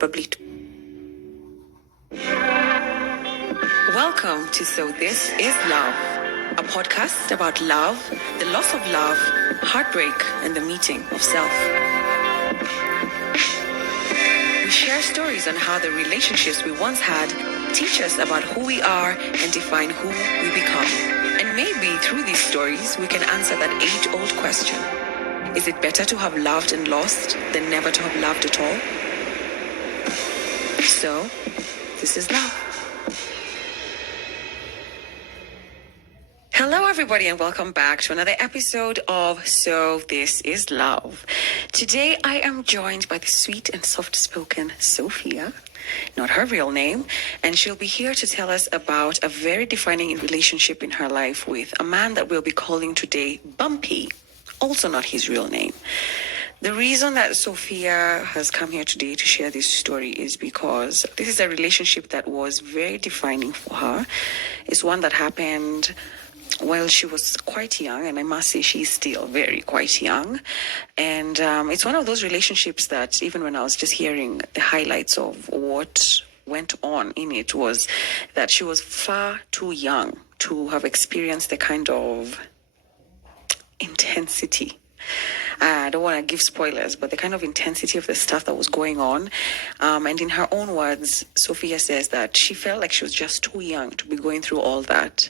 probably. Welcome to So This Is Love, a podcast about love, the loss of love, heartbreak, and the meeting of self. We share stories on how the relationships we once had teach us about who we are and define who we become. And maybe through these stories, we can answer that age-old question. Is it better to have loved and lost than never to have loved at all? So, this is love. Hello, everybody, and welcome back to another episode of So This Is Love. Today, I am joined by the sweet and soft-spoken Sophia, not her real name, and she'll be here to tell us about a very defining relationship in her life with a man that we'll be calling today Bumpy, also not his real name. The reason that Sophia has come here today to share this story is because this is a relationship that was very defining for her. It's one that happened while she was quite young, and I must say she's still very quite young. And it's one of those relationships that even when I was just hearing the highlights of what went on in it was that she was far too young to have experienced the kind of intensity. I don't want to give spoilers, but the kind of intensity of the stuff that was going on. And in her own words, Sophia says that she felt like she was just too young to be going through all that.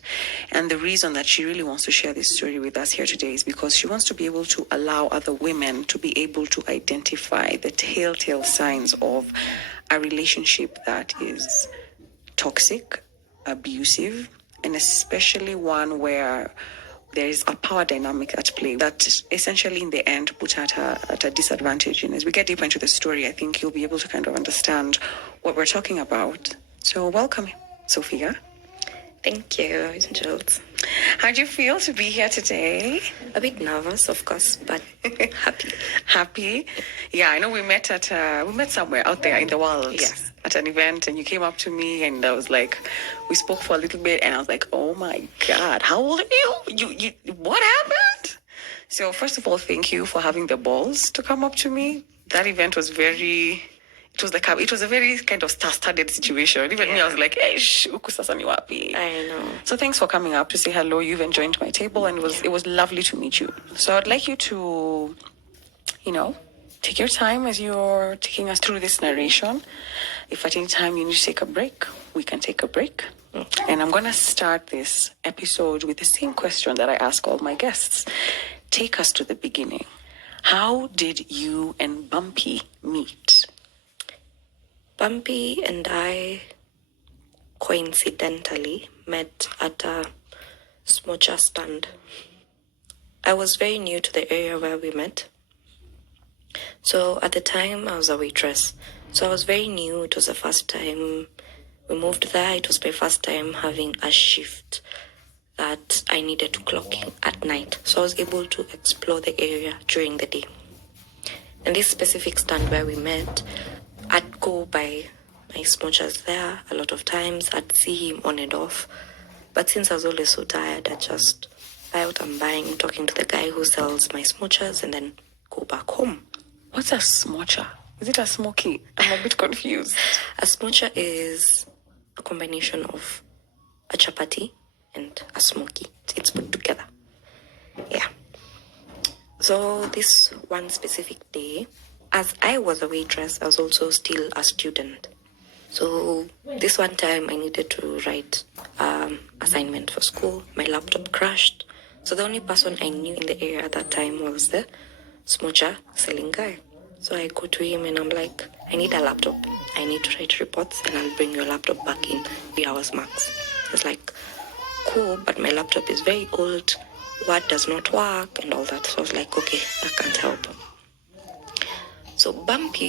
And the reason that she really wants to share this story with us here today is because she wants to be able to allow other women to be able to identify the telltale signs of a relationship that is toxic, abusive, and especially one where there is a power dynamic at play that essentially in the end put her at a disadvantage. And as we get deeper into the story, I think you'll be able to kind of understand what we're talking about. So welcome, Sophia. Thank you, Jules. How do you feel to be here today? A bit nervous, of course, but happy. Happy? Yeah, I know we met somewhere out there in the world. Yes. At an event, and you came up to me, and I was like, we spoke for a little bit, and I was like, oh my God, how old are you? You what happened? So first of all, thank you for having the balls to come up to me. That event was it was a very kind of star-studded situation. Even me, I was like, hey, uku sasa ni wapi? I know. So thanks for coming up to say hello. You've joined my table, and it was lovely to meet you. So I'd like you to, take your time as you're taking us through this narration. If at any time you need to take a break, we can take a break. And I'm going to start this episode with the same question that I ask all my guests. Take us to the beginning. How did you and Bumpy meet? Bumpy and I coincidentally met at a smocha stand. I was very new to the area where we met. So at the time, I was a waitress. So I was very new. It was the first time we moved there. It was my first time having a shift that I needed to clock in at night. So I was able to explore the area during the day. And this specific stand where we met, I'd go by my smochers there a lot of times. I'd see him on and off. But since I was always so tired, I just buy what I'm buying, talking to the guy who sells my smochers, and then go back home. What's a smocher? Is it a smoky? I'm a bit confused. A smocher is a combination of a chapati and a smoky. It's put together. Yeah. So this one specific day, as I was a waitress, I was also still a student. So this one time I needed to write assignment for school. My laptop crashed. So the only person I knew in the area at that time was the smocher selling guy. So I go to him and I'm like, I need a laptop. I need to write reports and I'll bring your laptop back in 3 hours max. It's like, cool, but my laptop is very old. Word does not work and all that. So I was like, okay, I can't help. So Bumpy